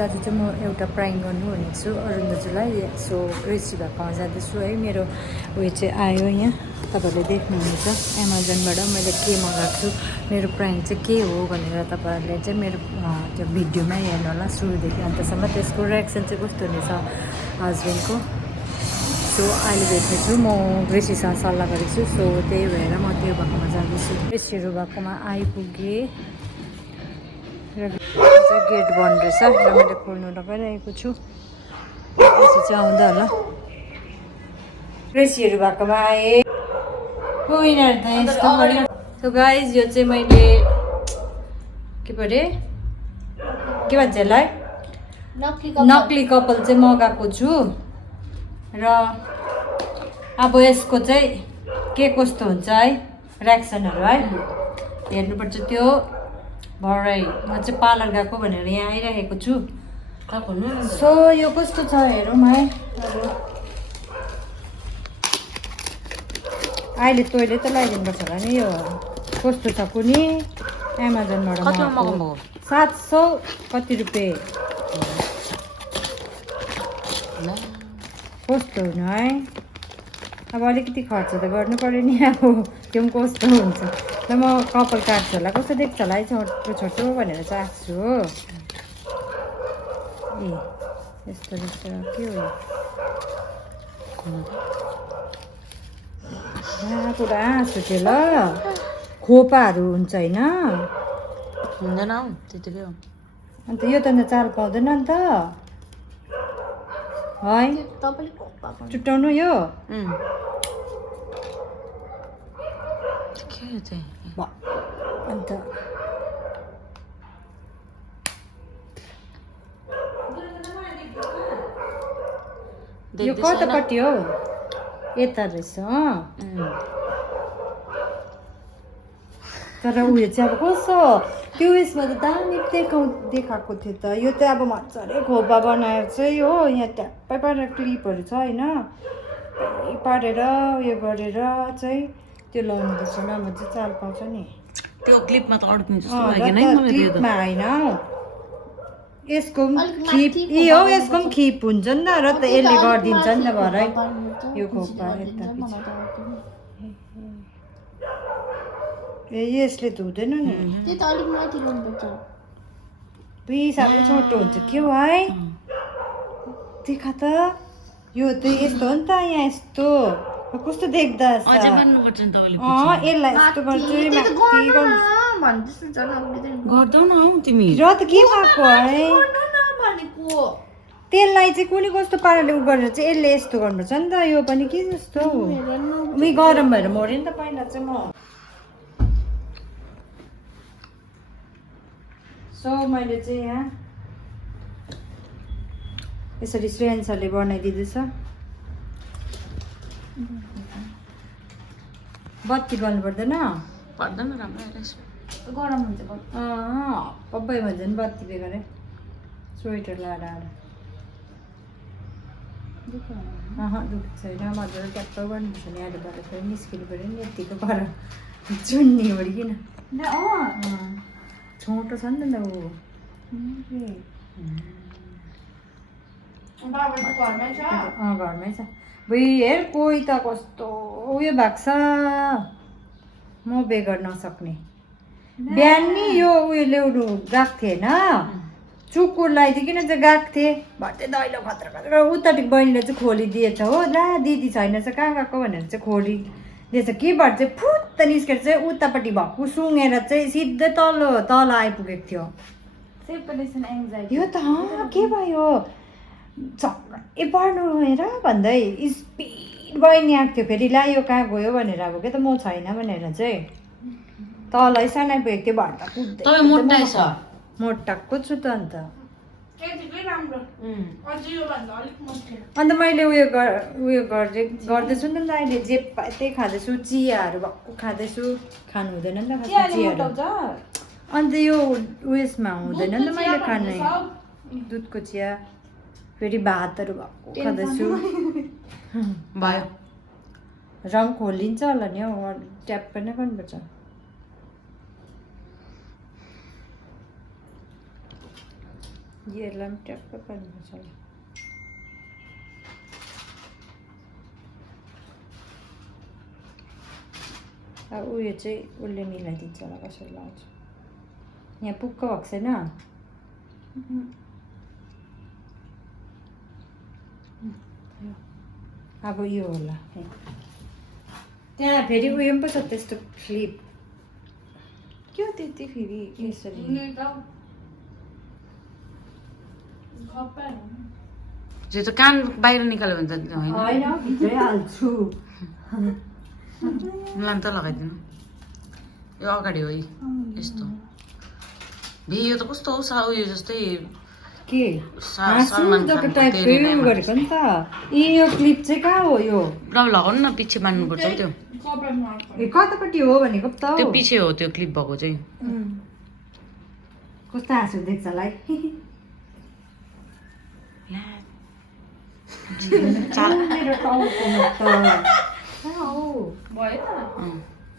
आज चाहिँ म एउटा प्राङ्क गर्नु भनेको छु अरुण दाजुलाई। सो ग्रेसी भएकोमा जाँदैछु है। मेरो उयो चाहिँ आयो यहाँ, तपाईँहरूले देख्नुहुनेछ एमाजोनबाट मैले के मगाएको छु, मेरो प्राङ्क चाहिँ के हो भनेर तपाईँहरूले चाहिँ मेरो त्यो भिडियोमा हेर्नु होला सुरुदेखि अन्तसम्म। त्यसको रियाक्सन चाहिँ कस्तो हुनेछ हस्बेन्डको। सो अहिले भेट्नेछु, म ग्रेसीसँग सल्लाह गरेको छु। सो त्यही भएर म त्यो भएकोमा जाँदैछु। ग्रेसीहरू भएकोमा आइपुगेँ र गेट बन्द रहेछ र मैले खोल्नु लगाइरहेको छु। ग्रेसी चाहिँ आउँदा होला। ग्रेसीहरू भएकोमा आएँ। विनर त यस्तो भयो। सो गाइज यो चाहिँ मैले के पो अरे के भन्छ यसलाई नक्ली कपाल चाहिँ मगाएको छु र अब यसको चाहिँ के कस्तो हुन्छ है रियाक्सनहरू है हेर्नुपर्छ। त्यो भरै म चाहिँ पार्लर गएको भनेर यहाँ आइरहेको छु। सो यो कस्तो छ हेरौँ है। अब अहिले तैँले त लगाइदिनुपर्छ होला नि। यो कस्तो छ कुनी एमाजोनबाट मगाएको 700 कति रुपियाँ। कस्तो हुनु है। अब अलिकति खर्च त गर्नु पऱ्यो नि। अब त्यो पनि कस्तो हुन्छ र म कपाल काट्छु होला, कस्तो देख्छ होला है छोटो छोटो भनेर चाहिँ आएको छु हो। ए यस्तो रहेछ के हो पुरा हाँसु थियो ल। खोपाहरू हुन्छ होइन हुँदैन हौ त्यतिकै हो। अन्त यो त अन्त चाल पाउँदैन नि त है चुट्टाउनु यो अन्त यो कतापट्टि हौ यता रहेछ तर उयो चाहिँ अब कस्तो त्यो उयसमा त दामी देखाएको थियो त। यो चाहिँ अब मजाले खोपा बनाएर चाहिँ हो यहाँ ट्याप्पै पारेर क्लिपहरू छ होइन पारेर उयो गरेर चाहिँ त्यो लाउनु पर्छ नभए चाहिँ चाल पाउँछ नि। त्यो क्लिपमा त अड्किन्छ जस्तो लागेन है मलाई। क्लिपमा होइन यसको खिप यो यसको पनि खिप हुन्छ नि त र त यसले गरिदिन्छ नि त भरै यो खोपा ए यसले त हुँदैन नि। त्यो त अलिक माथि गर्नुपर्छ। साह्रै छोटो हुन्छ के हो है देखा त। यो त यस्तो हो नि त यहाँ यस्तो कस्तो देख्दा अझै गर्नुपर्छ नि तपाईँले। यसलाई यस्तो गर्छु गर्दौ न हौ तिमी र त के भएको है। त्यसलाई चाहिँ कुनै कस्तो पाराले उ गरेर चाहिँ यसले यस्तो गर्नुपर्छ नि त। यो पनि के जस्तो उयो गरम भएर मऱ्यो नि त पहिला चाहिँ म। सो मैले चाहिँ यहाँ यसरी श्रेयन सरले बनाइदिँदैछ। बत्ती गर्नु पर्दैन पर्दैन राम्रो आइरहेछ गरम हुन्छ पब्बै भन्छ नि बत्ती बेगर स्वेटर लगाएर आएर दुःख छैन। मजाले ट्याप्प गर्नुपर्छ नि। आलुबाट फेरि निस्किनु पऱ्यो नि यतिको पर चुन्नी ओढिकन छोटो छ नि त ऊ घरमै छ। बुइ हेर कोही त कस्तो उयो भएको छ म बेगर नसक्ने। बिहान नि यो उयो ल्याउनु गएको थिएँ होइन चुकुर लगाइदिइकन चाहिँ गएको थिएँ भर्दै दैलो खतरा खतरा उतापट्टि बहिनीले चाहिँ खोलिदिएछ हो। ला दिदी छैन चाहिँ कहाँ गएको भनेर चाहिँ खोलिदिएछ कि भएर चाहिँ फुत्त निस्केर चाहिँ उतापट्टि भक्कु सुँगेर चाहिँ सिधै तल आइपुगेको थियो। यो त के भयो ए पढ्नु हेर भन्दै स्पिड बहिनी आएको थियो। फेरि ला यो कहाँ गयो भनेर अब के त म छैन भनेर चाहिँ तलै सानो आइपुगेको थियो भर्दा कुद्दै मोटाको छु त। अन्त मैले उयो गर्दैछु नि त अहिले जे त्यही खाँदैछु। चियाहरू भक्कु खाँदैछु। खानु हुँदैन नि त चियाहरू। अन्त यो उयसमा हुँदैन नि त मैले खाने दुधको चिया। फेरि भातहरू भक्कु खाँदैछु भयो। रङ खोलिन्छ होला नि हौ ट्याप पनि गर्नुपर्छ। यसलाई पनि ट्याक्क पार्नुपर्छ होला। अब उयो चाहिँ उसले मिलाइदिन्छ होला कसरी लाउँछ। यहाँ पुक्क भएको छैन। अब यो होला त्यहाँ फेरि उयो पनि पो छ त्यस्तो फ्लिप क्या त्यति फेरि यसरी त्यो त कान बाहिर निकाल्यो भने त होइन होइन भित्रै हाल्छु। मलाई त लगाइदिनु यो अगाडि हो यस्तो भे यो त कस्तो हो उयो जस्तै के सलमान टाइपको खानको उयो गरेको नि त। यो क्लिप चाहिँ कहाँ हो यो? ल लगाउनु न पछि बान्नुपर्छ हौ त्यो ए कतापट्टि हो भनेको पो त त्यो पछि हो त्यो क्लिप भएको चाहिँ कस्तो हाँसो देख्छ होला है। मेरो टाउकोमा त कहाँ हो?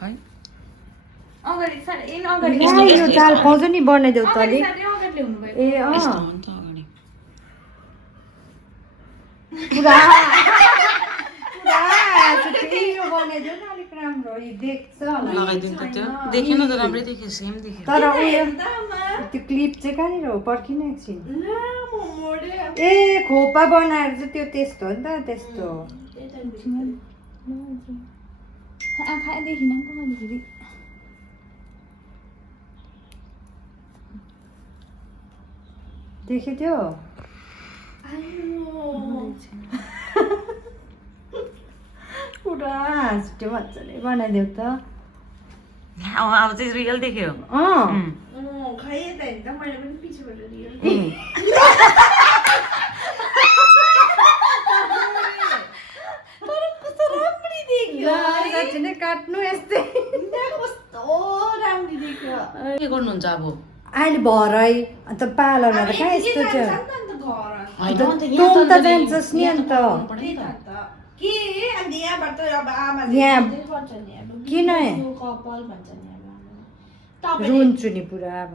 है अगाडि सारे इन अगाडि ला, यो जाल पाउँछ नि बनाइदेऊ त अलिक। सारे अगाडि ल्याउनु भयो। ए यस्तो हो नि त अगाडि पुरा यो बनाइदेऊ न अलिक राम्रो देख्छ होला। लगाइदिनु त त्यो देखेन त राम्रै देख्यो सेम देख्यो तर उयो त्यो क्लिप चाहिँ कहाँनिर हो? पर्खिन एकछिन। ए खोपा बनाएर चाहिँ त्यो त्यस्तो हो नि त त्यस्तो। आँखा देखिन नि त मैले फेरि देख्यो त्यो? पुरा हाँस्यो मजाले बनाइदेऊ त। अब चाहिँ रियल देख्यो खाए त नि त मैले पनि पिछेबाट लिएँ। साँच्ची नै काट्नु यस्तै कस्तो राम्रो देखियो। के गर्नुहुन्छ अब अहिले भरै अन्त पार्लरमा त कहाँ यस्तो छ? घर तँ त जान्छस् नि अन्त के अनि यहाँबाट अब आमा यहाँ गर्छ नि अब किन कपाल भन्छ नि अब रुन्छु नि पुरा। अब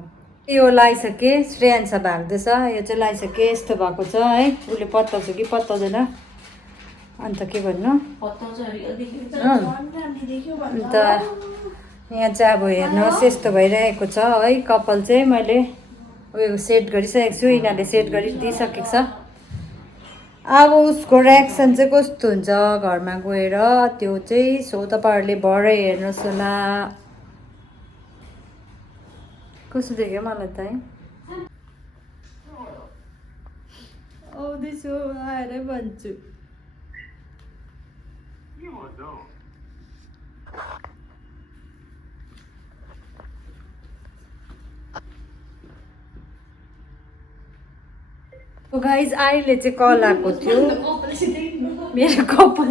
यो लगाइसकेँ श्रेयांश भाग्दैछ। यो चाहिँ लगाइसकेँ यस्तो भएको छ है। उसले पत्ताउँछ कि पत्ताउँदैन अन्त के भन्नु। अन्त यहाँ चाहिँ अब हेर्नुहोस् यस्तो भइरहेको छ है। कपाल चाहिँ मैले उयो सेट गरिसकेको छु। यिनीहरूले सेट गरिदिइसकेको छ। अब उसको रियाक्सन चाहिँ कस्तो हुन्छ घरमा गएर त्यो चाहिँ सो तपाईँहरूले भरे हेर्नुहोस् होला। कस्तो देख्यो मलाई त है। आउँदैछु आएरै भन्छु। गाइज अहिले चाहिँ कल आएको थियो। मेरो कपाल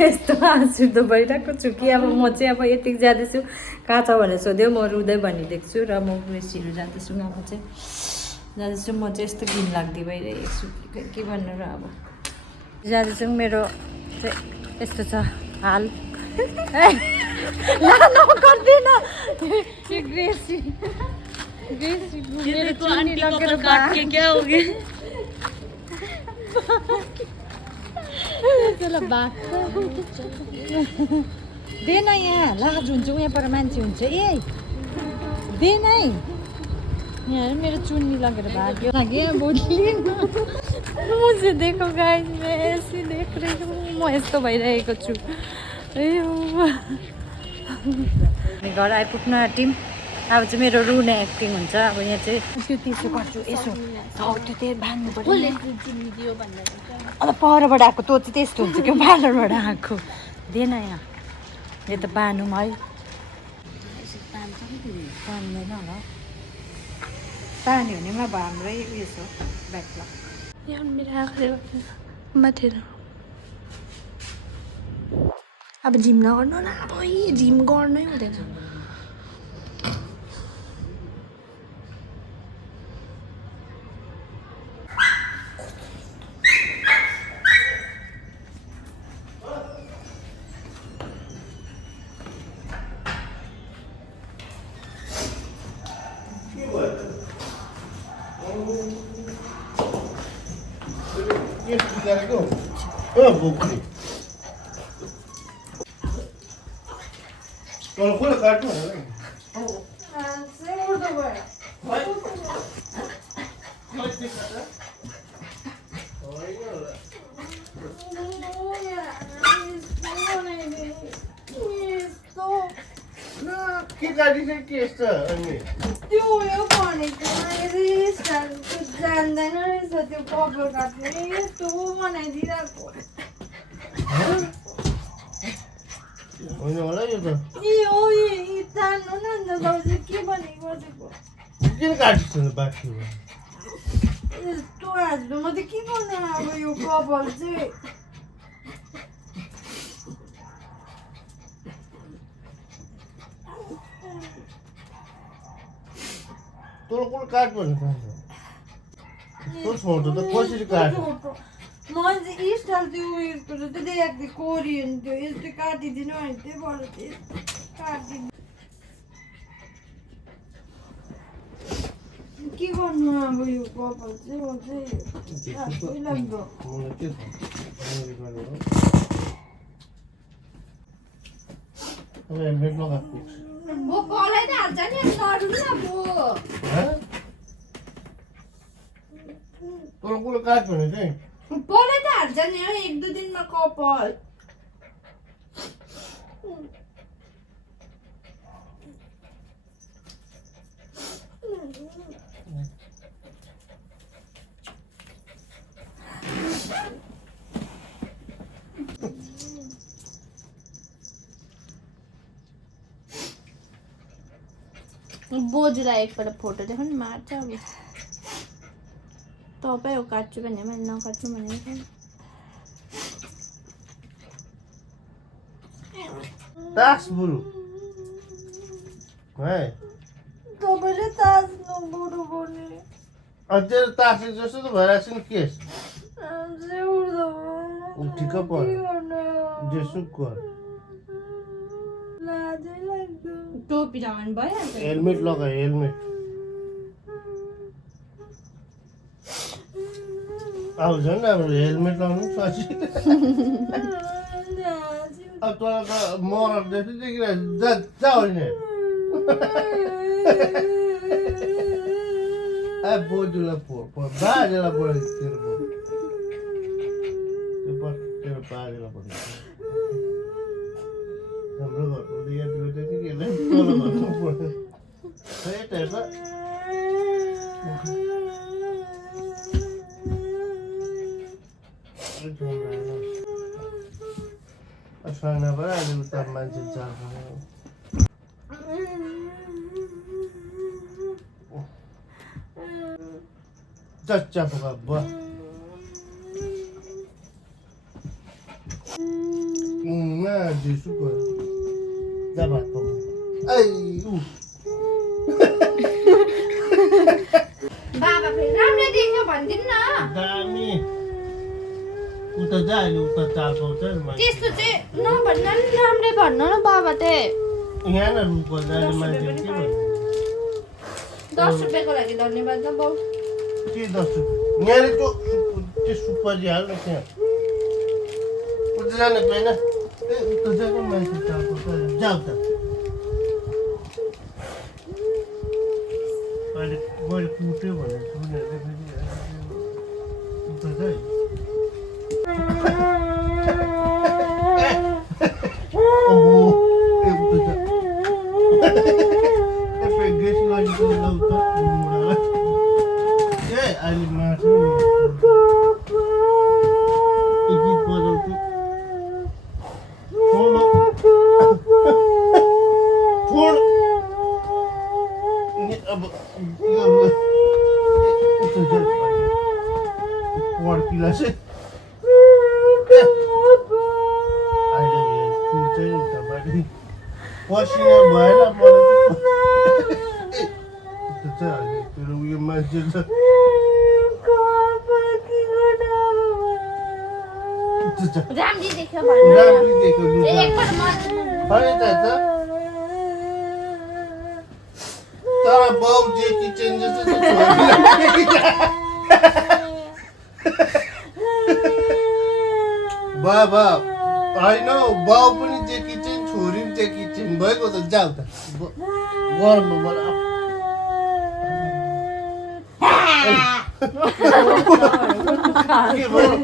यस्तो हाँसुदो भइरहेको छु कि अब म चाहिँ अब यतिको जाँदैछु। कहाँ छ भनेर सोध्यो म रुँदै भनिदिएको छु र म ग्रेसीहरू जाँदैछु। अब चाहिँ जाँदैछु म चाहिँ यस्तो घिन लाग्दै भइरहेको छु के भन्नु र। अब जाँदैछु मेरो चाहिँ यस्तो छ हाल। गर्दैन ग्रेसी ग्रेसी मेरो चुन्नी लगेर क्या हो गया देन यहाँ लाज हुन्छ उहाँ पर मान्छे हुन्छ ए देन है। यहाँ मेरो चुन्नी लगेर भाग्यो मुझे देखो गाइस मैं ऐसे देख रही हूँ। म यस्तो भइरहेको छु। घर आइपुग्न आँट्यौँ। अब चाहिँ मेरो रुने एक्टिङ हुन्छ। अब यहाँ चाहिँ त्यो त्यसो गर्छु यसो त्यो त्यही बाँध्नु पर्यो। अन्त परबाट आएको तँ चाहिँ त्यस्तो हुन्छ क्या पार्लरबाट आएको। दिएन यहाँ यो त बाँधौँ है। बाँध्दैन होला तान्यो भने पनि अब हाम्रै उयो छ ब्याकमा। यहाँ मेरो आँखाले माथि अब जिम नगर्नु होला। अब जिम गर्नै हुँदैन। यस्तो गरेको बोक्ने तल कसले काट्नु के काटिसक्यो के यस्तो अनि त्यो उयो भनेको जान्दैन रहेछ त्यो कपाल काट्ने यस्तो बनाइदिरहेको होइन होला यो त ए हो जान्नु न अन्त दाजु के भनेको बसेको किन काटिस् बाटोमा यस्तो हाँस्नु म त के गर्नु अब यो कपाल चाहिँ तँलाई कसले काट भन्नु चाहन्छ तँ छोटो त कसरी काट्छ मान्छे स्टाइल त्यो उयसको त देखाएको थियो कोरियन त्यो यस्तो काटिदिनु भने त्यही भएर चाहिँ काटिदिनु के गर्नु अब यो कपाल चाहिँ म चाहिँ लाग्दो मलाई के थाहा अब हेलमेट लगाएको म कलाई त हाल्छ नि नडुनु न अब तँलाई कसले काट भने चाहिँ कलाई त हाल्छ नि एक दुई दिनमा कपाल बोजूलाई एकपल्ट फोटो देखाउनु मार्छ अब तपाईँ हो काट्छु भने मैले नकाट्नु भनेको थिएँ तास बुरु है तपाईँले तास्नु बुढो बोल्ने तेरो तास जस्तो त भइरहेको छ नि केस ठिक पर जेसुक गर लाजै लाग्दो टोपी लगाउनु भइहाल्छ हेलमेट लगा हेलमेट अब झन् अब हेलमेट लगाउनु सजिलो अब तँलाई त मरर जस्तो देखिरहेको जा होइन बोजूलाई बाजेलाई पढाएको तेरो बाजेलाई पढाएको हाम्रो घरको याद त्यति के तल घरमा पढ्यो खै त साना भयो अहिले उता मान्छे चाल चच्चा पका बुवा जेसु गयो जा भात पकाउ बाबा फेरि राम्रो देख्यो भनिदिनु न दामी उता जा अहिले उता चाल पाउँछ त्यस्तो चाहिँ नभन्न नि राम्रै भन्नु न बाबा चाहिँ यहाँ न रुख पर्दा अहिले मान्छे के भन्नु 10 रुपियाँको लागि धन्यवाद न बाउ के 10 रुपियाँ यहाँनिर त्यो सुपारी हाल्नु त्यहाँ उता जाने पाएन ए उता जाने मान्छे चाल पाउँछ जा उता अहिले मैले कुट्यो भनेर सुनेर फेरि उता जा पसिना भएन मलाई तर उयो मान्छे छ राम्री देख्यो भन्नु राम्री देख्यो एकपल्ट होइन त तर बाउ जे कि चेन्जेस बाबा होइन बाउ पनि जेकी चाहिँ छोरी पनि जेकी चाहिँ भएको त जाऊ त गरममा मलाई के भयो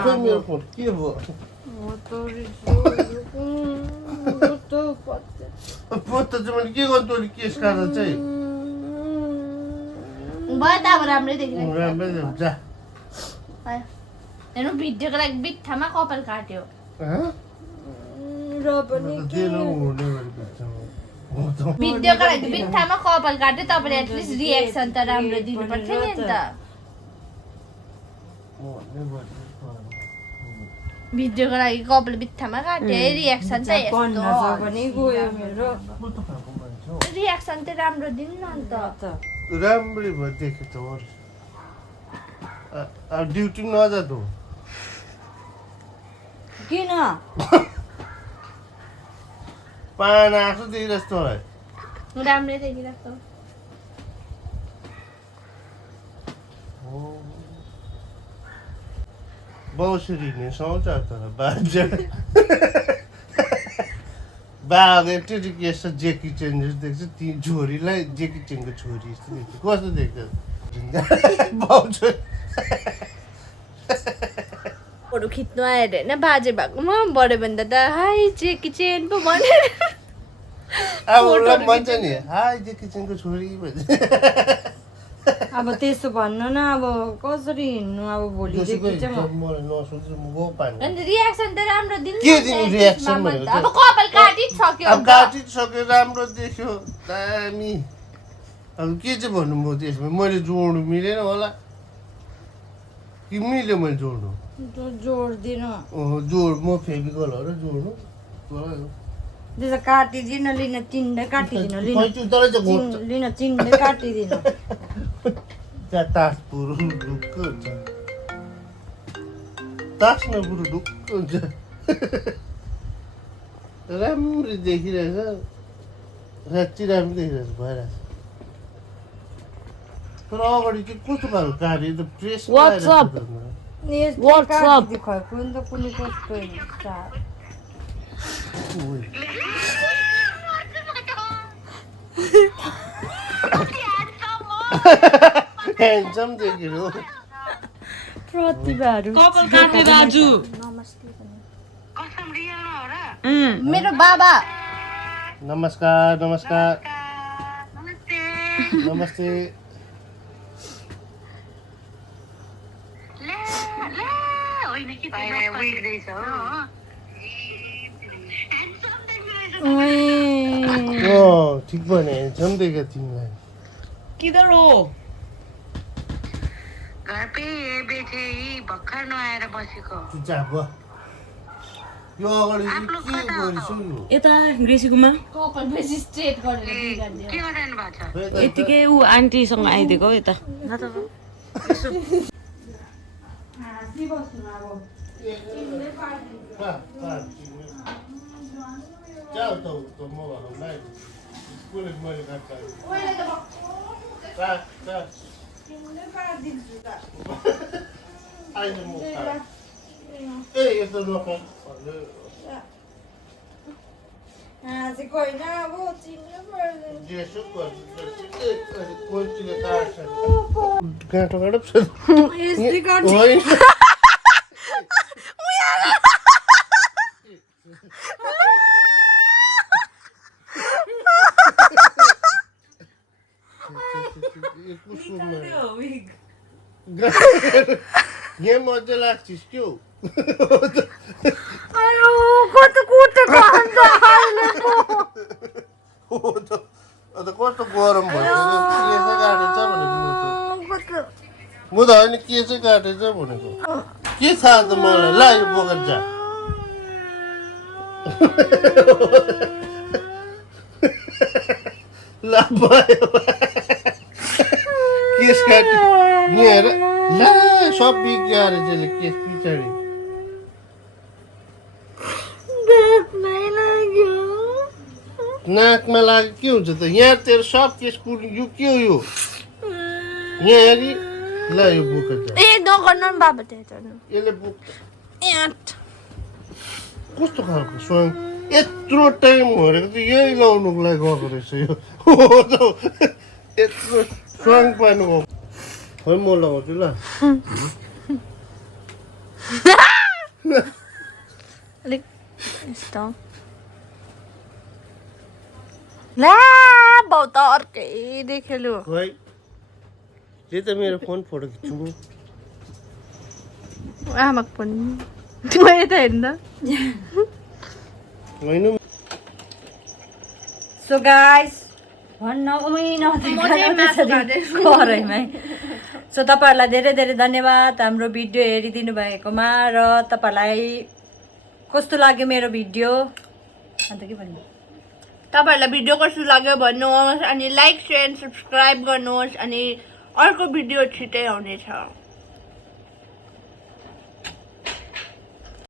खोइ मेरो फोन के भयो पोत चाहिँ मैले के गर्नु तँले केस काट्दा चाहिँ भयो त अब राम्रै देखिरहेको राम्रै जा हेर्नु भिडियोको लागि बित्थामा कपाल काट्यो भिडियोको लागि बित्थामा कपाल काट्यो तपाईँले एटलिस्ट रिएक्सन त राम्रो दिनु पर्थ्यो नि त भिडियोको लागि कपाल बित्थामा काट्यो है रिएक्सन चाहिँ रिएक्सन चाहिँ राम्रो दिनु न अन्त राम्रै भयो देखेँ त ड्युटी पनि नजा त किन पाना आएको देखिरहेको तँलाई राम्रै देखिरहेको बाउसरी हिँड्ने सोच तर बाजा बाघ यति के छ जेकी चेन जस्तो देख्छ ती छोरीलाई जेकी चेनको छोरी जस्तो देख्छ कस्तो देख्छ बाउ छोरी फोटो खिच्नु आएर होइन बाजे भएकोमा बढ्यो भने त हाई जेकी चेन पो भनेर अब उसलाई भन्छ नि हाई जेकी चेनको छोरी भन्छ अब त्यसो भन्नु न अब कसरी हिँड्नु अब भोलिदेखि चाहिँ मलाई नसोच्नु म गो पानी अन्त रिएक्सन त राम्रो दिनु के दिनु रिएक्सन भनेको अब कपाल काटिसक्यो अब काटिसक्यो राम्रो देख्यो दामी अब के चाहिँ भन्नु म त्यसमा मैले जोड्नु मिलेन होला कि मिल्यो मैले जोड्नु जोड्दिनु जोड म फेभिकलहरू जोड्नु त्यसो काटिदिनु लिन चिन्डै काटिदिनु लिन चिन्डै काटिदिनु त्यहाँ तास पुरो ढुक्क हुन्छ तासमा पुरो ढुक्क हुन्छ राम्ररी देखिरहेछ राति राम्रो देखिरहेछ भइरहेछ तर अगाडि चाहिँ कस्तो खालको कार्य त प्रेस कुनै कस्तो ह्यान्डसम देखियो प्रतिभाहरू कपाल काट्ने दाजु मेरो बाबा नमस्कार नमस्कार नमस्ते ठिक भयो नि ह्यान्डसम देखियो तिमीलाई किधर हो घर पे बैठे ही भर्खर नआएर बसेको चुपचाप भयो यो अगाडि चाहिँ के गरिसु यता ग्रेसीकोमा कपाल बेसी स्ट्रेट गरेर के गर्नु भएको छ यतिकै ऊ आन्टीसँग आइदिएको हौ यता जाऊ त म भाइ कुनै मैले काट्छु आइज म ए यस्तो नखाऊ गाँठो यहाँ मजा लाग्छिस् क्या कस्तो गरम भयो काटेछ भनेको म त होइन के चाहिँ काटेछ भनेको के थाहा त मलाई ला यो बोकेर जा ला भयो केस काट्यो यहाँ ला सब बिग्यो अरे त्यसले केस पछाडि नाकमा लाग्यो के हुन्छ त यहाँ तेरो सब केस यो के हो यो यहाँ हेरी ल यो बोकेर जा ए नगर्नु नि बाबा त्यहाँ यसले बोक कस्तो खालको स्वाङ यत्रो टाइम भनेको त यही लाउनुको लागि गएको रहेछ यो हो त यत्रो स्वाङ पार्नु गएको खै म लगाउँछु ल अलिक यस्तो ला बाउ त अर्कै देखेलु खै त्यही त मेरो फोन फोटो खिच्नु आमाको पनि मैले त हेर्नु होइन सो गाइस भन्न घरैमै सो तपाईँहरूलाई धेरै धेरै धन्यवाद हाम्रो भिडियो हेरिदिनु भएकोमा र तपाईँहरूलाई कस्तो लाग्यो मेरो भिडियो अन्त के भन्नु तपाईँहरूलाई भिडियो कस्तो लाग्यो भन्नुहोस् अनि लाइक सेयर सब्सक्राइब गर्नुहोस् अनि अर्को भिडियो छिटै आउनेछ